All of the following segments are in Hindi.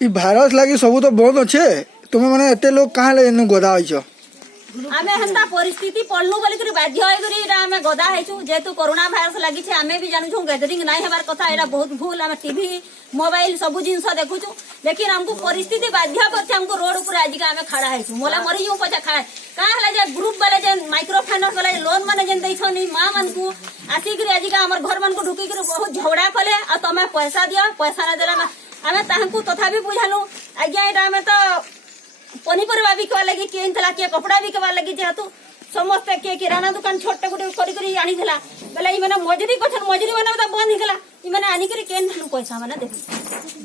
भाइरस लगी सब तो बहुत अच्छे तुम्हें माने एते लोग कहाँ ले गदा हो आमे हंता परिस्थिति पड़लु बोली करी बाध्य होय करी एटा आमे गदा हेछु जेतु कोरोना भाइरस लागि छे आमे भी जानू छु गैदरिंग नाही हेबार कथा एटा बहुत भूल आमे टीवी मोबाइल सब जिंस देखु छु लेकिन हमको परिस्थिति बाध्य करछे हमको रोड ऊपर आज का आमे खड़ा हेछु मोला मरी जू पछा खड़ा का हला जे ग्रुप वाले जे माइक्रो फाइनेंस वाले लोन माने जेन दैछनी मां मन को आसी करी आज का हमर घर मन को ढुकी करी बहुत झगड़ा कले आ तमे पैसा दियो पैसा न देला आमे ताहंकु तथापि बुझालु आज्ञा एटा आमे तो पनीपरिया बिकवा लगी किए थला किए कपड़ा बिकवा लगी जेहेतु समस्त किए किराना दुकान छोटे गुटे करी करी आनी थला बेले ई माने मजूरी कथन मजूरी माने तो बंद हिगला ई माने आनी करी केन थनु पैसा माने दे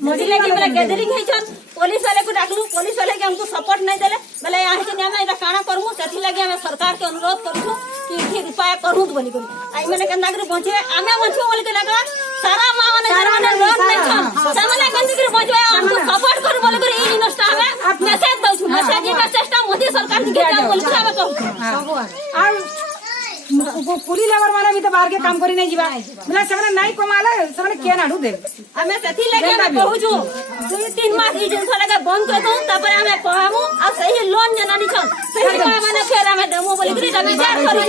मजूरी लगी बेले गैदरिंग हेछन पुलिस वाले को डाकलु पुलिस वाले के हमको सपोर्ट नहीं देले बेले यहाँ से हम एटा काना करमु सेथि लगी हम सरकार के अनुरोध करछु कि ठीक उपाय करू बोली करी आई माने केना करी पहुंचे आमे पहुंचू बोली के लगा सारा मां माने जरमाने लोन नहीं छन सामने केन करी पहुंचवे हमको सपोर्ट करू बोली करी ई इनस्टा हमें मैसेज दउ मैसेज का चेष्टा मोदी सरकार की के बोली के हमें करू पुली लेबर माने भी तो बाहर के काम करी नहीं जीवा मतलब सबने नहीं कमाले सबने के नाडू दे हमें सेथि लगे हमें कहूजु 2-3 मास ई जिंस लगे बंद कर दऊ तपर हमें कहमु आ सही लोन जनानी छन सही माने फेर हमें देमु बोली करी विचार करू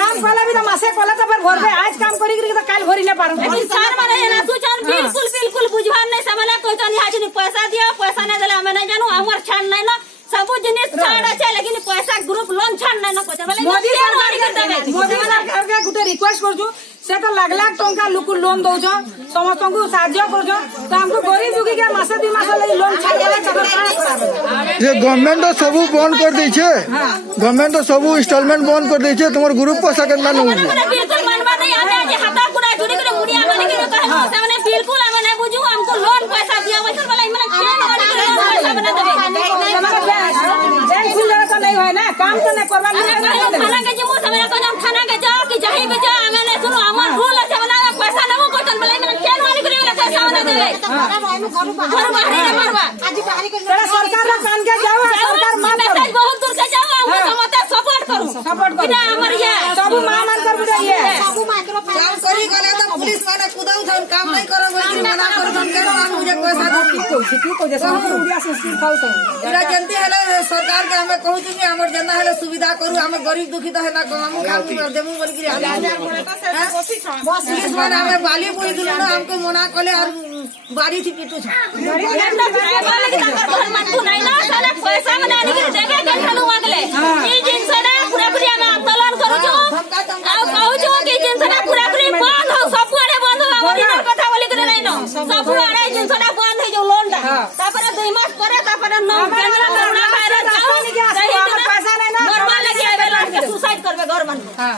काम वाला भी तो मासे कोला तो फिर भोर पे आज काम करी करी तो काल भरी ले पारू लेकिन सर माने ना सुचन बिल्कुल बिल्कुल बुझवान नहीं समले कहतनी हाजिनी पैसा दियो पैसा नहीं देले हमें नहीं जानू हमर छाड़ नहीं ना सब जिनिस छाड़ আছে लेकिन पैसा ग्रुप लोन छाड़ नहीं ना कहते बोले मोदी सरकार के गुटे रिक्वेस्ट करछु से तो लाख लाख टंका लोक लोन दउछ समस्त को साहाय्य करछ तो हमको गरीब दुखी के मासे 2 मास ले लोन छाड़ देले तब काना कराबे ये गवर्नमेंट तो सब बंद कर दै छे गवर्नमेंट तो सब इंस्टॉलमेंट बंद कर दै छे तुम्हार ग्रुप पैसा केना न होई बिल्कुल मनवा नहीं आमे आज हाथा कुड़ा जुड़ी करे मुड़िया माने के कहे से माने बिल्कुल हमें नहीं बुझू हमको लोन पैसा दिया वैसे वाला माने केन वाली लोन पैसा बना देबे बैंक खुल जाए तो नहीं है ना काम तो नहीं करवा थाना के जमु समय को हम थाना के जाओ कि जही पे जाओ हमें नहीं सुनो हमर रूल है बना पैसा नमो कोतन बोले माने केन वाली करे पैसा बना देबे घर बाहरी नहीं मारवा आज बाहरी के सरकार रा कान के जाओ सरकार मान मैसेज बहुत दूर से जाओ हम समता सपोर्ट करू बिना हमर ये सब मां मान कर बुझाइए सब माइक्रो काम करी गले तो पुलिस माने कुदाउ थन काम नहीं करो बोली मना कर थन केन हम मुझे पैसा दो ठीक हो जैसे हम उड़िया संस्कृत खाउ तो इरा जनती हेले सरकार के हमें कहू कि हमर जना हेले सुविधा करू हमें गरीब दुखी तो है ना हम काम देमु बोली कि पुलिस माने हमें बाली बोई दिलो ना हमको मना कले और बारी थी पिटू छ घर मन को नहीं ना साला पैसा में आनी के देखे के खालू मांगले ई जिन से ना पूरा पूरी हम आंदोलन करू जो आ कहू जो कि जिन से ना पूरा पूरी बंद हो सब पूरे बंद हो हमर इधर कथा बोली के नहीं नो सब पूरे जिन से ना बंद है जो लोन दा तापर 2 मास करे तापर न केंद्र कोरोना वायरस सही पैसा नहीं ना मरवा लगे आवे लड़ के सुसाइड करबे घर मन हां